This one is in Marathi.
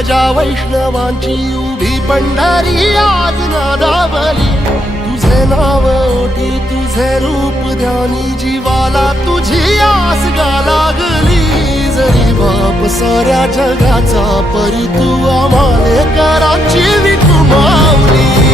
गजा वैष्णवांची उभी पंढरी आज नादावली. तुझे नाव ओटी तुझे रूप ध्यानी जीवाला तुझी आस गा लागली. जरी बाप साऱ्या जगाचा परी तू आम्हाले कराची विठू माऊली.